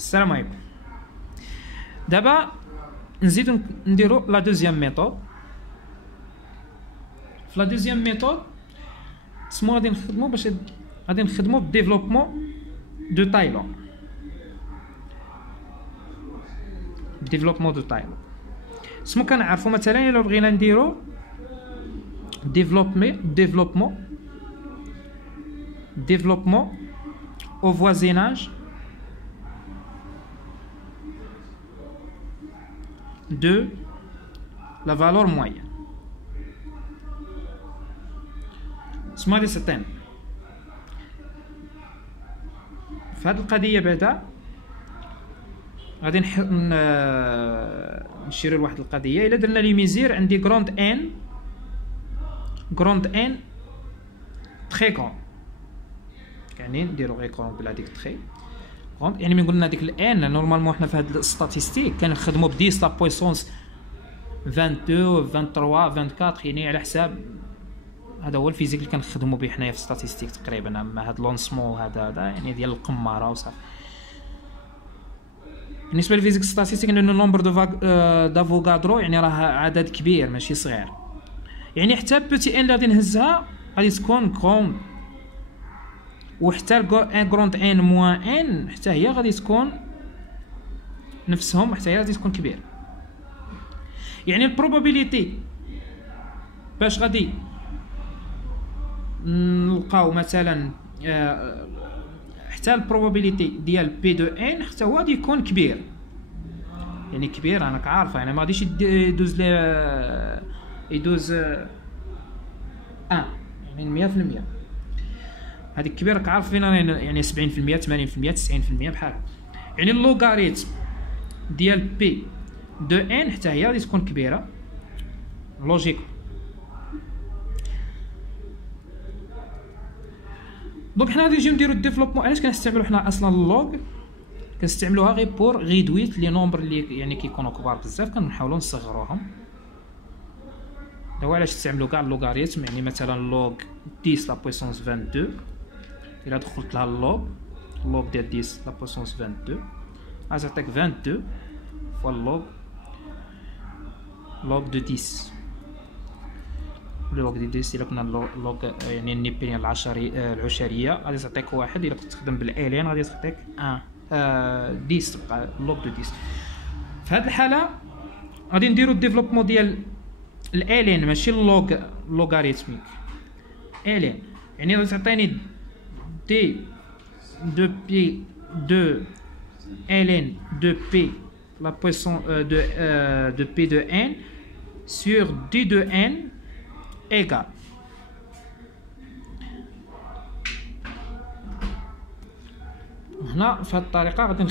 السلام عليكم. دابا نزيدو نديرو لا دوزيام ميثود. في لا دوزيام ميثود سمو غادي نخدمو باش غادي نخدمو بالديفلوبمون دو تايلون. ديفلوبمون دو تايلون سمو كنعرفو مثلا الا بغينا نديرو développement au voisinage de la valeur moyenne. اسمها دي ستين. في هذه القضية بعدا غادي نشيرو لواحد القضية. إلا درنا لي ميزير عندي غروند ان تري غون، يعني نديرو غير غروند بلا ديك تري غروند. يعني ملي قلنا ديك الان نورمالمون حنا في هاد الستاتيستيك كنخدمو ب 10 لا بويسونس 22 23 24، يعني على حساب هذا هو الفيزيك اللي كنخدمو به حنايا في ستاتيستيك تقريبا. اما هاد لونسمون هذا يعني ديال القماره وصافي. بالنسبه للفيزيك ستاتيستيك لانه نومبر دافوغادرو يعني راه عدد كبير ماشي صغير، يعني حتى بوتي ان اللي غادي نهزها غادي تكون كروند، وحتى غروند ان موان ان حتى هي غادي تكون نفسهم، حتى هي غادي تكون كبير. يعني البروبابيليتي باش غادي نلقاو مثلا حتى البروبابيليتي ديال بي دو ان حتى هو غادي يكون كبير، يعني كبير راك عارفه، يعني ما غاديش يدوز يعني 100%. هذيك كبير راك عارف فين، يعني 70% 80% 90% بحال. يعني اللوغاريتم ديال بي دو ان حتى هي غادي تكون كبيره لوجيك. دونك حنا غادي نجيو نديرو الديفلوبمون. علاش كنستعملو حنا اصلا اللوغ؟ كنستعملوها غير بور ريدويت لي نومبر اللي يعني كيكونوا كبار بزاف كنحاولوا نصغروهم. هو علاش نستعملو كاع اللوغاريتم. يعني مثلا لوغ 10 لا بويسونس 22، الا دخلت لها اللوغ ديال 10 لا بويسونس 22 غتعطيك 22 فوا اللوغ دو 10. لوغ دي 10 الا كنا لوغ يعني النيبيريه العشريه غادي تعطيك واحد. الا كنت تخدم بالالين غادي تعطيك 10 تبقى لوغ دو 10. في هذه الحاله غادي نديرو الديفلوبمون ديال الالين ماشي اللوغاريتميك الين. يعني غادي تعطيني دي دو بي دو الين دو بي لا بويسون دو بي دو ان سور دي دو ان ايغال. هنا في هذه الطريقه غادي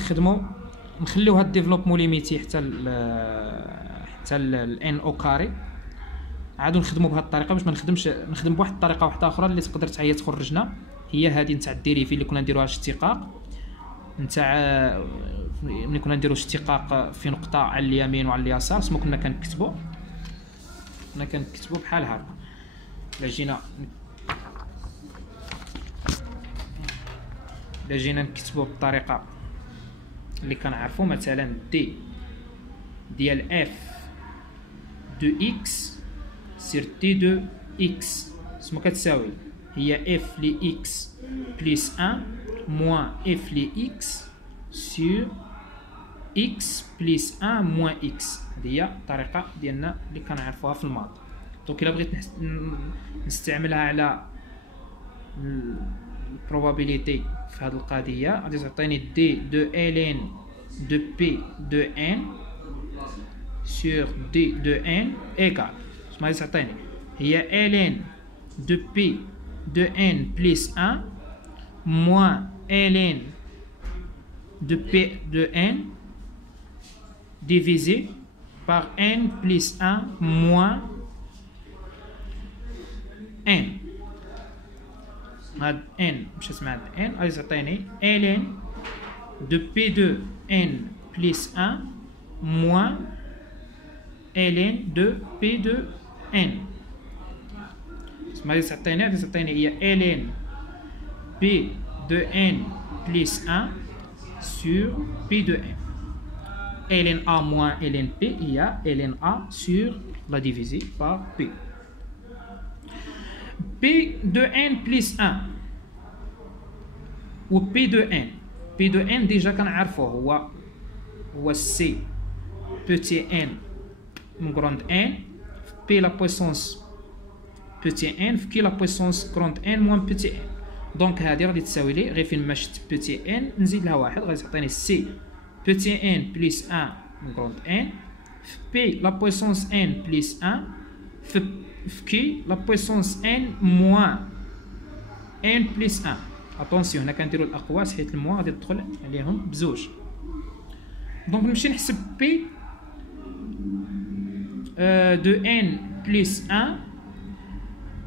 نخليو هاد الديفلوبمون ليميتي حتى الان او كاري. عادو نخدموا بهذه الطريقه باش ما نخدم بواحد الطريقه واحده اخرى اللي تقدر حتى هي تخرجنا، هي هذه نتاع الديريفي اللي كنا نديروها اشتقاق نتاع ملي كنا نديرو اشتقاق في نقطه على اليمين وعلى اليسار. سمو كنا كنكتبو بحال هكا. الا جينا نكتبو بالطريقه اللي كنعرفو مثلا دي ديال اف دو اكس سير تي دو اكس سمو كتساوي هي اف لي اكس بلس 1 موان اف لي اكس سور اكس بلس 1 موان اكس. هذه هي الطريقه ديالنا اللي كنعرفوها في الماضي. دونك الا بغيت نستعملها على البروبابيليتي في هذه القضيه غادي تعطيني دي دو الين دو بي دو ان سور دي دو ان ايكال. شنو غادي تعطيني؟ هي الين دو بي دو ان بلس 1 موان الين دو بي دو ان divisé par n plus 1 moins n. هاد n مشات مع n غادي تعطيني ln دو بي دو n plus 1 moins ln دو بي دو n. غادي تعطيني هي ln بي دو n plus 1 sur P de N. ln A moins ln P, il y a ln A sur la divisée par P. P de N plus 1 ou P de N. P de N déjà كنعرفوه هو C petit n grande N P la puissance petit n في la puissance grande N moins petit n. دونك هذه غادي تساوي لي غير فين ما شفت petit n نزيد لها واحد غادي تعطيني C petit n plus 1 grande N P la puissance n plus 1 في la puissance n moins n plus 1. اتونسيون هنا كنديرو الاقواس حيت الموا غادي تدخل عليهم بزوج. دونك نمشي نحسب P de n plus 1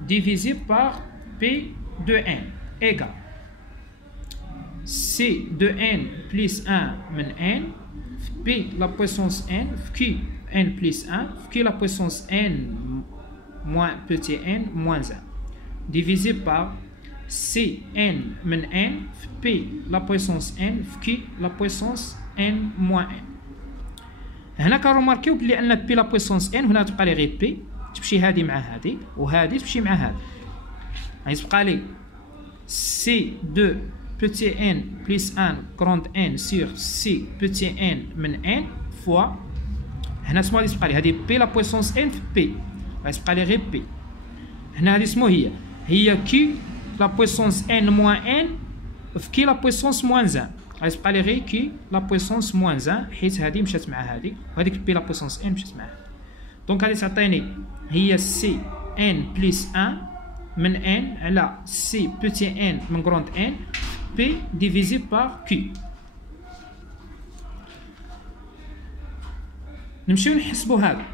divisé par P de n égale C de n plus 1 من n P la puissance n في n plus 1 في la puissance n moins petit n moins 1 divisé par C n من n P la puissance n في la puissance n moins n. هنا كنرماركيو بلي ان بي لا بويسونس ان هنا تبقى لي غير بي تمشي هادي مع هادي وهادي تمشي مع هادي غادي تبقى لي سي دو بوتي ان بليس ان كروند ان سور سي بوتي ان من ان فوا هنا سمو غادي تبقى لي هادي بي لا بويسونس ان في بي غادي تبقى لي غير بي. هنا هادي سمو هي كي لا بويسونس ان موان ان في كي لا بويسونس موان 1 غادي تبقى لي غير كي لا بويسونس موان 1 حيت هادي مشات مع هادي وهاديك بي لا بويسونس ان مشات مع هادي. دونك غادي تعطيني هي سي ان بليس 1 من ان على سي بوتي ان من كروند ان بي ديفيزي بار كي. نمشيو نحسبو هذا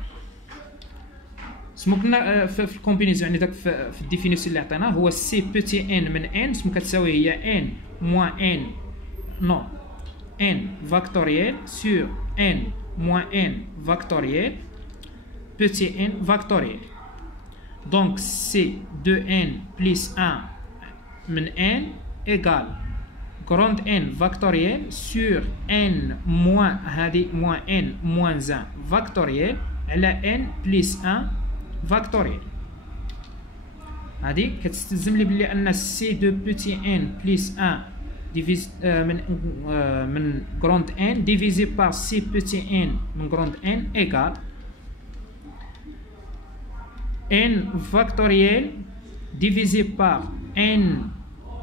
سمو كنا في الكومبينيزون يعني داك في الديفينيسيون اللي عطيناه هو سي بوتي ان من ان سمو كتساوي هي ان موان ان non n factoriel sur n moins n factoriel petit n factoriel. Donc c'est 2n plus 1 من n égale grande n factoriel sur n moins هذه moins n moins 1 factoriel على n plus 1 factoriel. هذه كتستلزم لي بلي ان c de petit n plus 1 divisé من grande n divisé par c petit n من grande n égale n factoriel divisé par n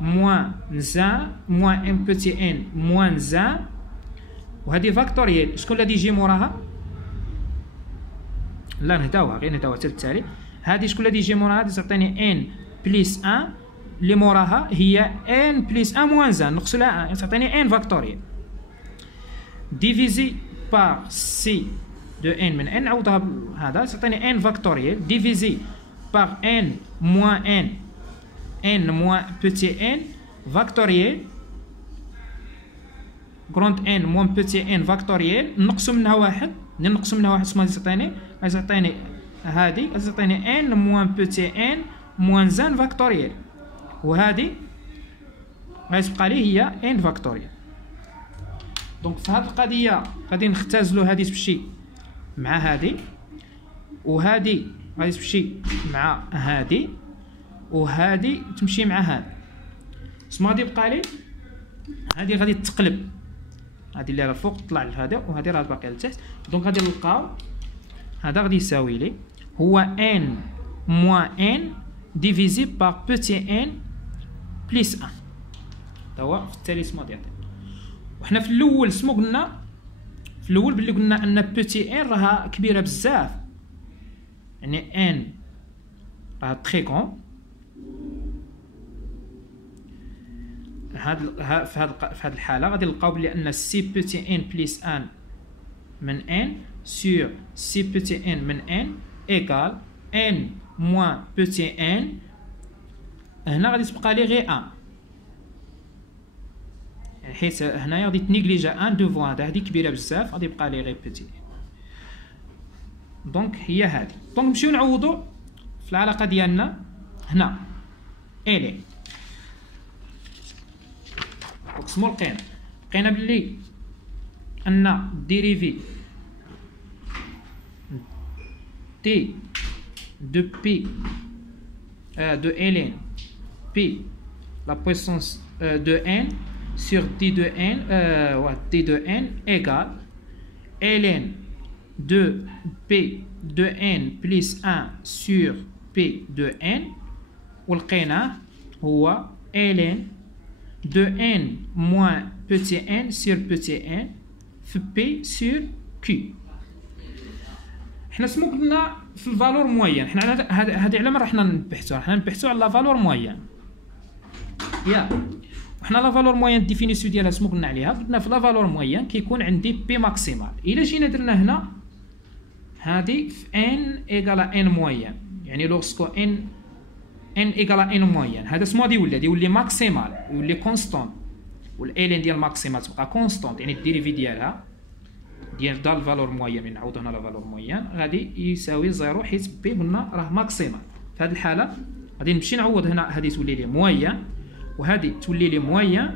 moins 1 moins n petit n moins 1 وهذه فاكتوريال شكون اللي يجي موراها؟ لا نهداوها غير نهداوها حتى التالي. هذه شكون اللي يجي موراها؟ غادي تعطيني n بليس 1 اللي موراها هي n بليس 1 موان 1 نقص لها 1 تعطيني n فاكتوريال ديفيزي بار سي دو n من n نعوضها بهذا تعطيني n فاكتوريال ديفيزي بار n موان n موان بوتي n فاكتوريال كروند n موان بوتي n فاكتوريال نقصو منها واحد ملي نقصو منها واحد شنو غادي تعطيني هادي غادي تعطيني n موان بوتي n موان 1 فاكتوريال وهذه غادي تبقى لي هي n فاكتوريال. دونك في هذه القضيه غادي نختزلو هذه تمشي مع هذه وهذه غادي تمشي مع هذه وهذه تمشي مع هذه. شنو غادي يبقى لي؟ هذه غادي تقلب هذه اللي راه فوق تطلع لهذا وهذه راه باقيه لتحت. دونك غادي نلقاو هذا غادي يساوي لي هو n moins n divisé par petit n بليس 1 هو في التالي سمو ديال. وحنا في الاول سمو قلنا في الاول باللي قلنا ان بوتي ان راها كبيره بزاف يعني ان راها تري كون. في هاد الحاله غادي نلقاو بلي ان سي بوتي ان بليس 1 من ان سور سي بوتي ان من ان ايكال ان موان بوتي ان. هنا غادي تبقى لي غير 1 يعني حيت هنايا غادي تنيغليجا 1 دوفون هذه كبيره بزاف غادي يبقى لي غير بوتي. دونك هي هذه. دونك نمشيو نعوضو في العلاقه ديالنا هنا الي نقسمو لقيمه لقينا بلي ان ديريفي تي دو بي دو ln p la puissance de n sur t de n t de n égale ln de p de n plus 1 sur p de n ولقيناه هو ln de n moins petit n sur petit n في p sur q. حنا سمو قلنا في الفالور موين، حنا هذه على ما راحنا نبحثوا، حنا نبحثوا على لا فالور موين يا وحنا لا فالور موين ديفينيسيون ديالها سمو قلنا عليها، قلنا في لا فالور موين كيكون عندي بي ماكسيمال. الا جينا درنا هنا هذه في ان ايكال ان موين، يعني لوغسكو ان ايكال ان موين، هذا سمو غادي يولي ماكسيمال، يولي كونستون، والالين ديال ماكسيمال تبقى كونستونت، يعني الديريفي ديالها ديال دا الفالور موين من نعوض هنا لا فالور موين غادي يساوي زيرو، حيت بي قلنا راه ماكسيمال. في هذه الحاله غادي نمشي نعوض هنا، هذه تولي لي موين وهذه تولي لي موين،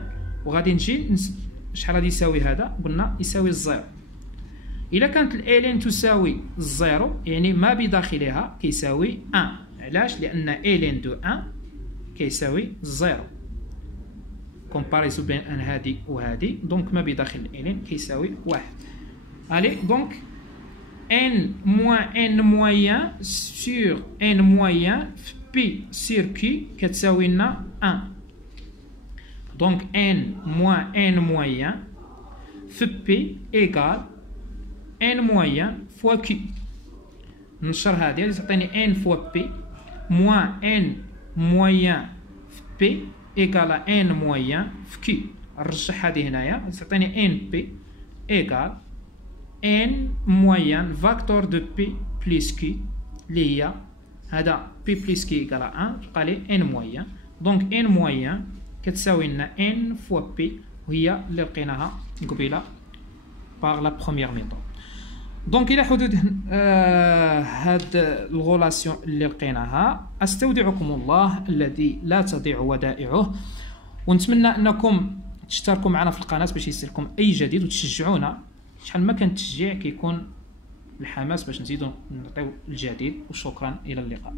وغادي نجي شحال غادي يساوي هذا؟ قلنا يساوي الزيرو. الا كانت الالين تساوي الزيرو يعني ما بداخلها كيساوي 1. علاش؟ لان الين دو 1 كيساوي زيرو، كومباريزون بين ان هذه وهذه، دونك ما بداخل الالين كيساوي 1. Allez, donc n moins n moyen sur n moyen p sur q كتساوي لنا 1. Donc n moins n moyen في p égale n moyen fois q. نشر هذه تعطيني n fois p moins n moyen في p égale n moyen في q. نرجح هذه هنايا تعطيني n p égale n moyen vecteur de p plus q اللي هي هذا p plus q égale 1 تبقى لي n moyen. دونك n moyen كتساوي لنا n fois p وهي اللي لقيناها قبيله باغ لا بروميير ميثود. دونك الى حدود هاد الغولاسيون اللي لقيناها، استودعكم الله الذي لا تضيع ودائعه، ونتمنى انكم تشتركوا معنا في القناه باش يصلكم اي جديد وتشجعونا. شحال ما كان التشجيع كيكون الحماس باش نزيدو نعطيو الجديد. وشكرا، الى اللقاء.